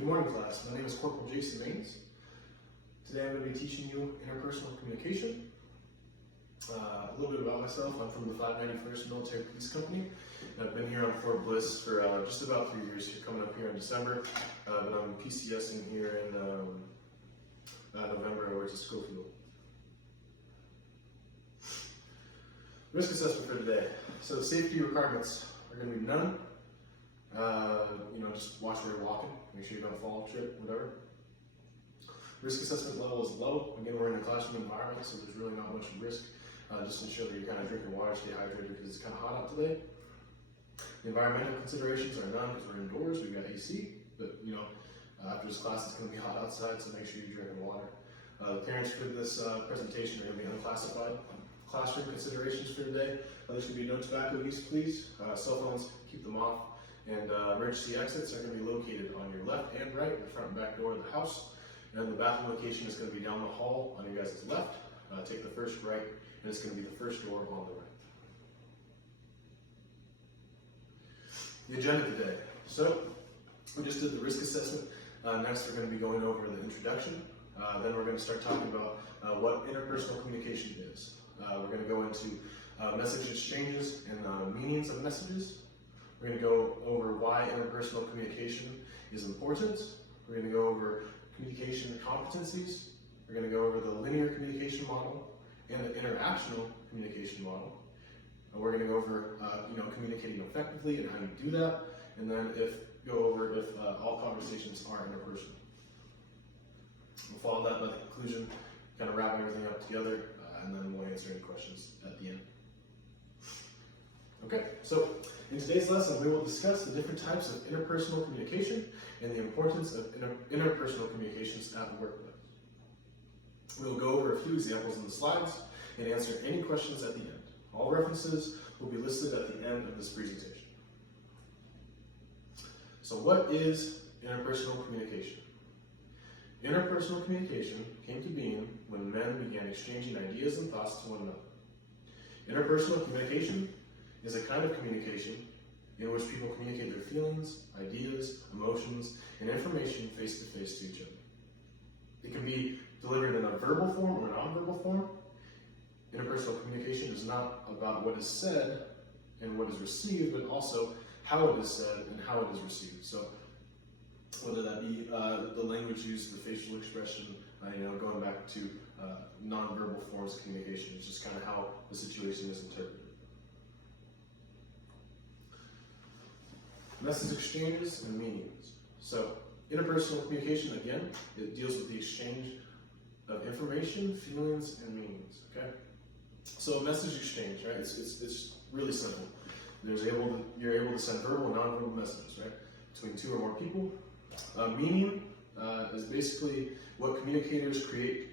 Good morning, class. My name is Corporal Jason Maines. Today I'm going to be teaching you interpersonal communication. A little bit about myself. I'm from the 591st Military Police Company. And I've been here on Fort Bliss for just about 3 years, coming up here in December. But I'm PCSing here in November. I work at Schofield. Risk assessment for today. So the safety requirements are going to be none. Just watch where you're walking. Make sure you don't fall, trip, whatever. Risk assessment level is low. Again, we're in a classroom environment, so there's really not much risk. Just ensure that you're kind of drinking water, stay hydrated because it's kind of hot out today. The environmental considerations are none because we're indoors. We've got AC, but after this class, it's going to be hot outside, so make sure you're drinking water. The parents for this presentation are going to be unclassified. Classroom considerations for today. There should be no tobacco use, please. Cell phones, keep them off. And emergency exits are going to be located on your left and right, the front and back door of the house. And the bathroom location is going to be down the hall on your guys' left. Take the first right, and it's going to be the first door on the right. The agenda today. So, we just did the risk assessment. Next, we're going to be going over the introduction. Then we're going to start talking about what interpersonal communication is. We're going to go into message exchanges and meanings of messages. We're going to go over why interpersonal communication is important. We're going to go over communication competencies. We're going to go over the linear communication model and the interactional communication model. And we're going to go over communicating effectively and how you do that. And then go over if all conversations are interpersonal. We'll follow that by the conclusion, kind of wrap everything up together, and then we'll answer any questions at the end. Okay, so in today's lesson, we will discuss the different types of interpersonal communication and the importance of interpersonal communications at the workplace. We will go over a few examples in the slides and answer any questions at the end. All references will be listed at the end of this presentation. So what is interpersonal communication? Interpersonal communication came to being when men began exchanging ideas and thoughts to one another. Interpersonal communication is a kind of communication in which people communicate their feelings, ideas, emotions, and information face-to-face to each other. It can be delivered in a verbal form or a non-verbal form. Interpersonal communication is not about what is said and what is received, but also how it is said and how it is received. So whether that be the language used, the facial expression, going back to non-verbal forms of communication. It's just kind of how the situation is interpreted. Message exchanges and meanings. So interpersonal communication, again, it deals with the exchange of information, feelings, and meanings. Okay. So message exchange, right? It's really simple. You're able to send verbal and non-verbal messages, right, between two or more people. Meaning is basically what communicators create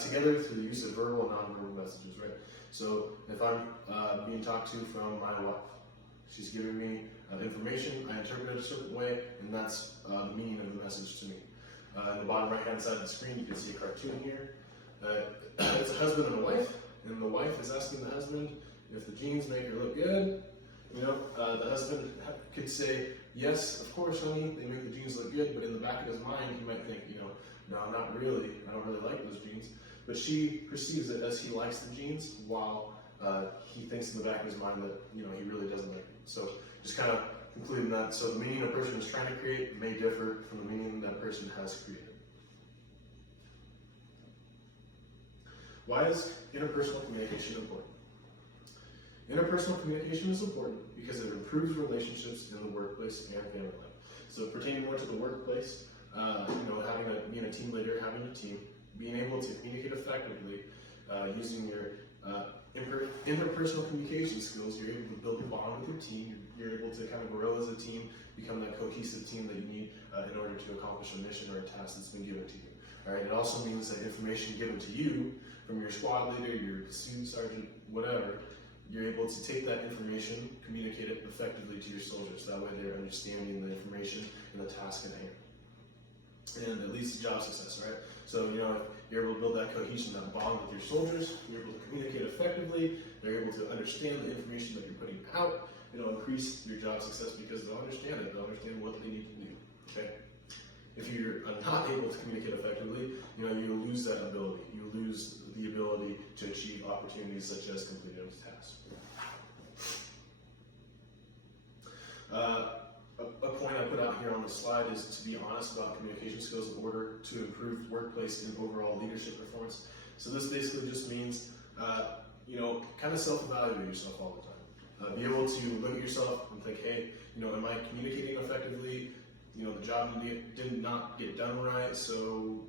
together through the use of verbal and non-verbal messages, right? So if I'm being talked to from my wife, she's giving me information, I interpret it a certain way, and that's the meaning of the message to me. In the bottom right-hand side of the screen, you can see a cartoon here. It's a husband and a wife, and the wife is asking the husband if the jeans make her look good. The husband could say, yes, of course, honey, they make the jeans look good, but in the back of his mind, he might think, no, not really, I don't really like those jeans. But she perceives it as he likes the jeans, while he thinks in the back of his mind that, he really doesn't like them. So just kind of concluding that. So the meaning a person is trying to create may differ from the meaning that person has created. Why is interpersonal communication important? Interpersonal communication is important because it improves relationships in the workplace and family life. So pertaining more to the workplace, being a team leader, having a team, being able to communicate effectively, using your interpersonal communication skills, you're able to build a bond with your team. You're able to kind of grow as a team, become that cohesive team that you need in order to accomplish a mission or a task that's been given to you. All right. It also means that information given to you from your squad leader, your student sergeant, whatever, you're able to take that information, communicate it effectively to your soldiers. That way they're understanding the information and the task at hand. And it leads to job success, right? So, if you're able to build that cohesion, that bond with your soldiers, you're able to communicate effectively, they're able to understand the information that you're putting out, it'll increase your job success because they'll understand it, they'll understand what they need to do, okay? If you're not able to communicate effectively, you lose that ability. You lose the ability to achieve opportunities such as completing a task. A point I put out here on the slide is to be honest about communication skills in order to improve workplace and overall leadership performance. So this basically just means, kind of self-evaluate yourself all the time. Be able to look at yourself and think, hey, am I communicating effectively? The job did not get done right, so,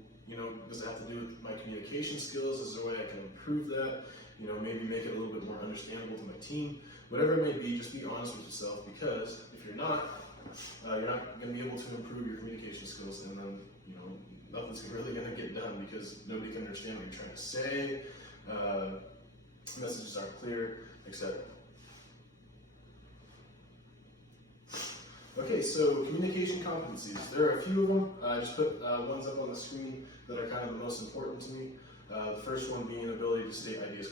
does it have to do with my communication skills? Is there a way I can improve that? Maybe make it a little bit more understandable to my team. Whatever it may be, just be honest with yourself, because if you're not going to be able to improve your communication skills, and then, nothing's really going to get done because nobody can understand what you're trying to say, messages aren't clear, etc. Okay, so communication competencies. There are a few of them. I just put ones up on the screen that are kind of the most important to me. The first one being ability to state ideas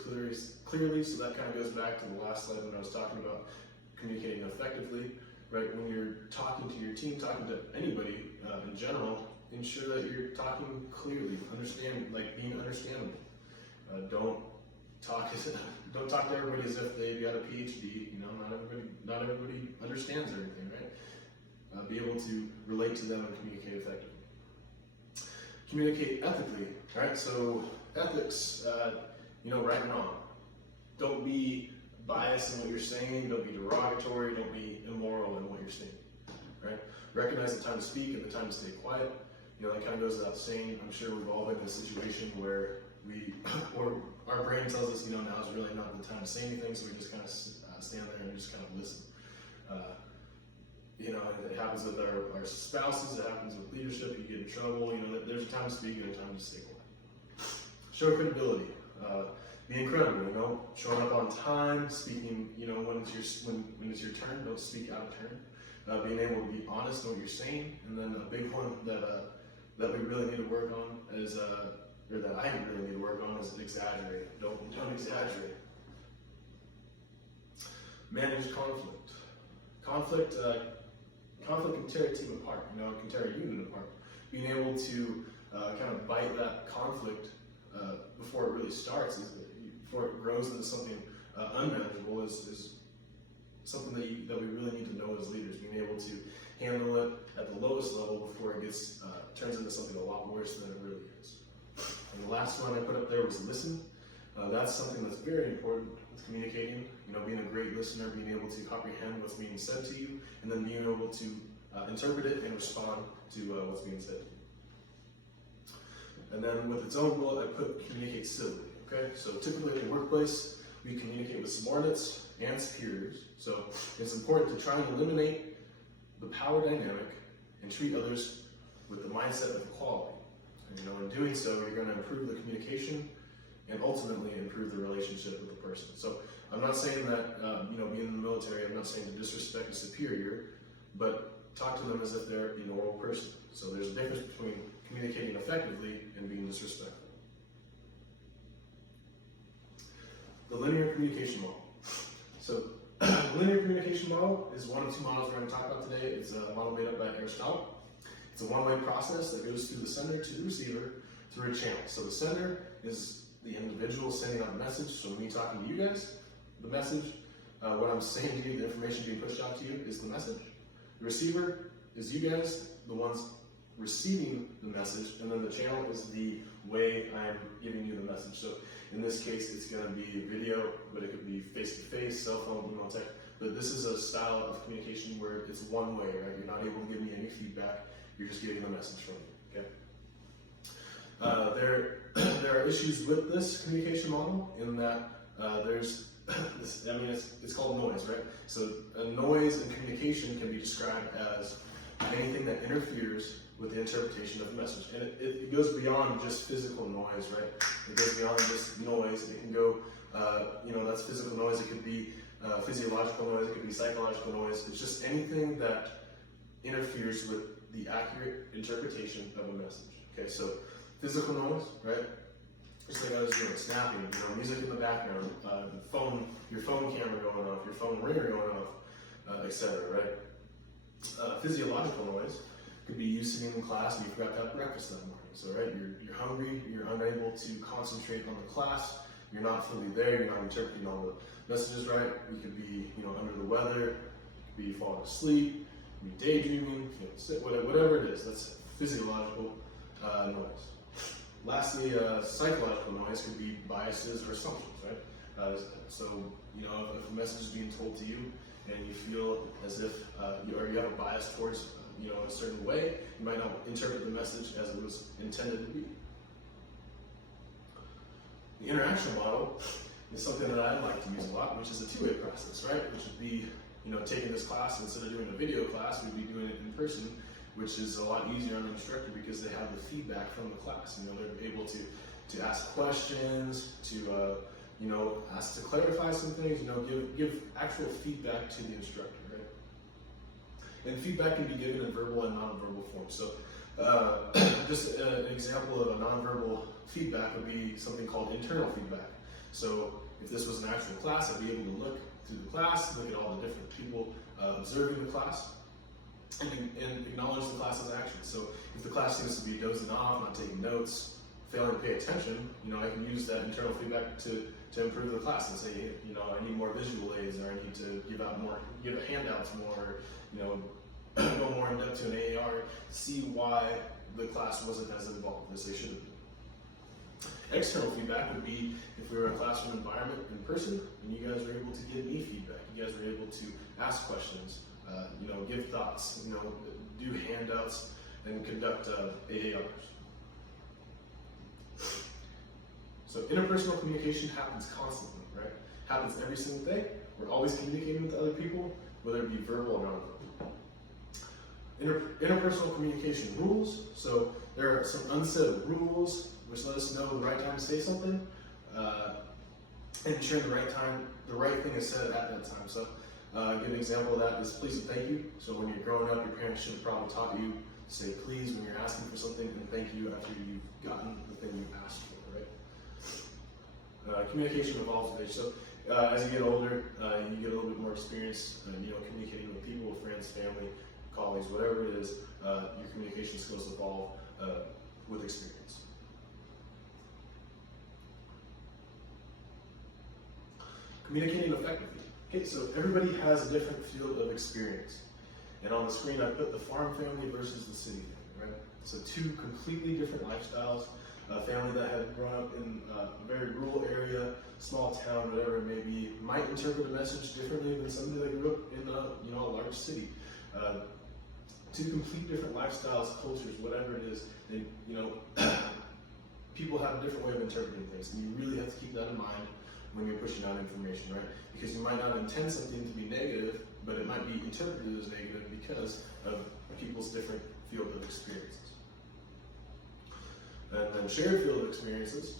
clearly, so that kind of goes back to the last slide when I was talking about communicating effectively. Right, when you're talking to your team, talking to anybody in general, ensure that you're talking clearly, being understandable. Don't talk to everybody as if they've got a PhD. Not everybody understands everything, right? Be able to relate to them and communicate effectively. Communicate ethically, right? So ethics, right and wrong. Don't be biased in what you're saying, don't be derogatory, don't be immoral in what you're saying, right? Recognize the time to speak and the time to stay quiet. That kind of goes without saying. I'm sure we've all been in a situation where or our brain tells us, now is really not the time to say anything, so we just kind of stand there and just kind of listen. It happens with our spouses, it happens with leadership, you get in trouble, there's a time to speak and a time to stay quiet. Show credibility. Be incredible, showing up on time, speaking, when it's your turn, don't speak out of turn. Being able to be honest in what you're saying. And then a big one that we really need to work on is, or that I really need to work on, is exaggerate. Don't exaggerate. Manage conflict. Conflict can tear a team apart, it can tear a unit apart. Being able to kind of bite that conflict before it really starts, before it grows into something unmanageable, is something that we really need to know as leaders. Being able to handle it at the lowest level before it turns into something a lot worse than it really is. And the last one I put up there was listen. That's something that's very important with communicating. Being a great listener, being able to comprehend what's being said to you, and then being able to interpret it and respond to what's being said to you. And then with its own bullet, I put communicate civilly. Okay, so typically in the workplace, we communicate with subordinates and superiors. So it's important to try and eliminate the power dynamic and treat others with the mindset of equality. And, in doing so, you're going to improve the communication and ultimately improve the relationship with the person. So I'm not saying that, being in the military, I'm not saying to disrespect a superior, but talk to them as if they're a normal person. So there's a difference between communicating effectively and being disrespectful. The linear communication model. So the linear communication model is one of two models we're going to talk about today. It's a model made up by Aristotle. It's a one-way process that goes through the sender to the receiver through a channel. So the sender is the individual sending out a message. So me talking to you guys, the message, what I'm saying to you, the information being pushed out to you is the message. The receiver is you guys, the ones receiving the message, and then the channel is the way I'm giving you the message. So in this case, it's going to be video, but it could be face-to-face, cell phone, email, text. But this is a style of communication where it's one way, right? You're not able to give me any feedback. You're just getting the message from me, okay? There are issues with this communication model in that there's this, it's called noise, right? So a noise in communication can be described as anything that interferes with the interpretation of the message. And it goes beyond just physical noise, right? It goes beyond just noise. It can go, that's physical noise. It could be physiological noise. It could be psychological noise. It's just anything that interferes with the accurate interpretation of a message. Okay, so physical noise, right? Just like I was doing, snapping, music in the background, your phone camera going off, your phone ringer going off, etc. Right? Physiological noise Could be you sitting in class and you forgot to have breakfast that morning. So, right, you're hungry, you're unable to concentrate on the class, you're not fully there, you're not interpreting all the messages right. You could be, under the weather, you could be falling asleep, you could be daydreaming, sick, whatever it is. That's physiological noise. Lastly, psychological noise could be biases or assumptions, right? So, if a message is being told to you and you feel as if you have a bias towards, a certain way, you might not interpret the message as it was intended to be. The interaction model is something that I like to use a lot, which is a two-way process, right? Which would be, taking this class, instead of doing a video class, we'd be doing it in person, which is a lot easier on the instructor because they have the feedback from the class. They're able to ask questions, to ask to clarify some things, give actual feedback to the instructor, right? And feedback can be given in verbal and nonverbal form. So just an example of a nonverbal feedback would be something called internal feedback. So if this was an actual class, I'd be able to look through the class, look at all the different people observing the class, and acknowledge the class's actions. So if the class seems to be dozing off, not taking notes, failing to pay attention, I can use that internal feedback to improve the class and say, I need more visual aids, or I need to give handouts more, go more in depth to an AAR, see why the class wasn't as involved as they should have been. External feedback would be if we were in a classroom environment in person and you guys were able to give me feedback, you guys were able to ask questions, give thoughts, do handouts and conduct AARs. So interpersonal communication happens constantly, right? Happens every single day. We're always communicating with other people, whether it be verbal or nonverbal. Interpersonal communication rules. So there are some unsaid rules which let us know the right time to say something, and ensuring the right thing is said at that time. So a good example of that is please and thank you. So when you're growing up, your parents should have probably taught you to say please when you're asking for something, and thank you after you've gotten the thing you asked for, right? Communication evolves with age. So as you get older, you get a little bit more experience, communicating with people, friends, family, colleagues, whatever it is. Your communication skills evolve with experience. Communicating effectively. Okay, so everybody has a different field of experience. And on the screen, I put the farm family versus the city family, right? So two completely different lifestyles. A family that had grown up in a very rural area, small town, whatever it may be, might interpret a message differently than somebody that grew up in a large city. Two complete different lifestyles, cultures, whatever it is. And, people have a different way of interpreting things, and you really have to keep that in mind when you're pushing out information, right? Because you might not intend something to be negative, but it might be interpreted as negative because of people's different field of experiences. And then shared field of experiences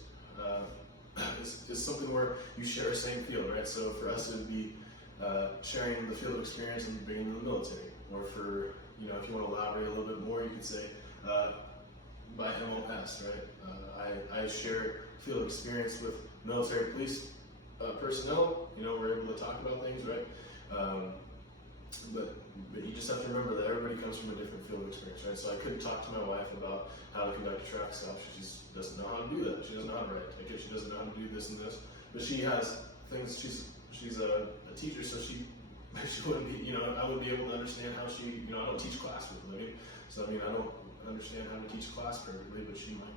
is something where you share a same field, right? So for us, it would be sharing the field of experience and being in the military. Or for, if you want to elaborate a little bit more, you could say by MOS, right? I share field of experience with military police personnel. We're able to talk about things, right? But you just have to remember that everybody comes from a different field of experience, right? So I couldn't talk to my wife about how to conduct a traffic stop. She just doesn't know how to do that. She doesn't know how to write a ticket. She doesn't know how to do this and this. But she has things. She's a teacher, so she wouldn't be. I wouldn't be able to understand how she. I don't teach class for a living, so I don't understand how to teach class perfectly. But she might,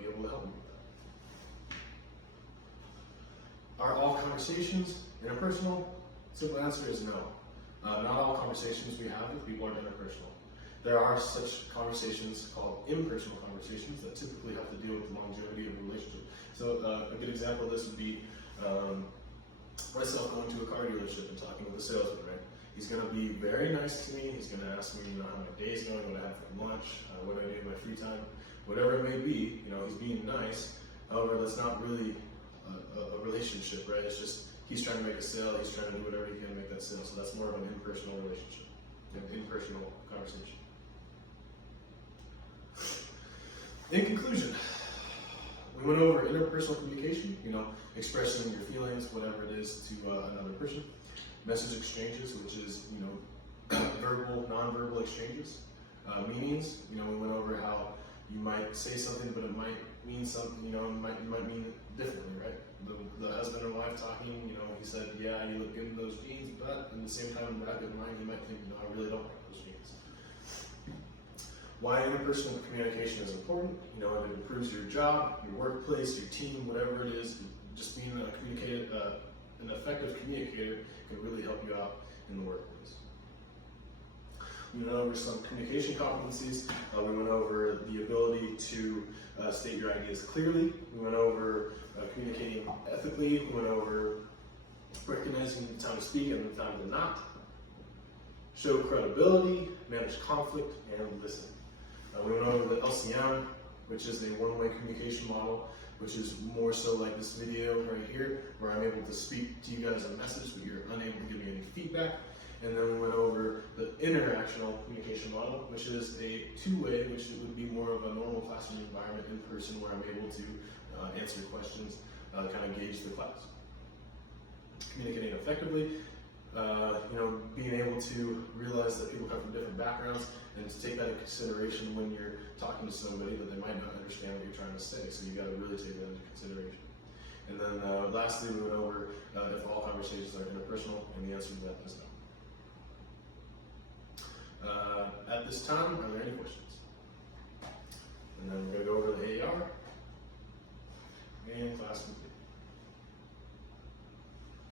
be able to help me with that. Are all conversations interpersonal? Simple answer is no. Not all conversations we have with people are interpersonal. There are such conversations called impersonal conversations that typically have to deal with the longevity of a relationship. So a good example of this would be myself going to a car dealership and talking with a salesman, right? He's going to be very nice to me. He's going to ask me, how my day's going, what I have for lunch, what I do in my free time, whatever it may be. He's being nice. However, that's not really a relationship, right? It's just he's trying to make a sale. He's trying to do whatever he can to make that sale. So that's more of an impersonal relationship, an impersonal conversation. In conclusion, we went over interpersonal communication, expressing your feelings, whatever it is, to another person. Message exchanges, which is, verbal, nonverbal exchanges. meanings. We went over how you might say something, but it might mean something, it might mean it differently, right? The husband and wife talking, he said, yeah, you look good in those jeans, but at the same time, in the back of his mind, he might think, I really don't like those jeans. Why interpersonal communication is important, it improves your job, your workplace, your team, whatever it is. Just being an effective communicator can really help you out in the workplace. We went over some communication competencies. We went over the ability to state your ideas clearly. We went over communicating ethically. We went over recognizing the time to speak and the time to not. Show credibility, manage conflict, and listen. We went over the LCM, which is a one-way communication model, which is more so like this video right here, where I'm able to speak to you guys a message, but you're unable to give me any feedback. And then we went over the interactional communication model, which is a two-way, which would be more of a normal classroom environment in person, where I'm able to answer questions, kind of gauge the class. Communicating effectively, being able to realize that people come from different backgrounds, and to take that into consideration when you're talking to somebody, that they might not understand what you're trying to say. So you got to really take that into consideration. And then lastly, we went over if all conversations are interpersonal, and the answer to that is no. At this time, are there any questions? And then we're going to go over the AR and class.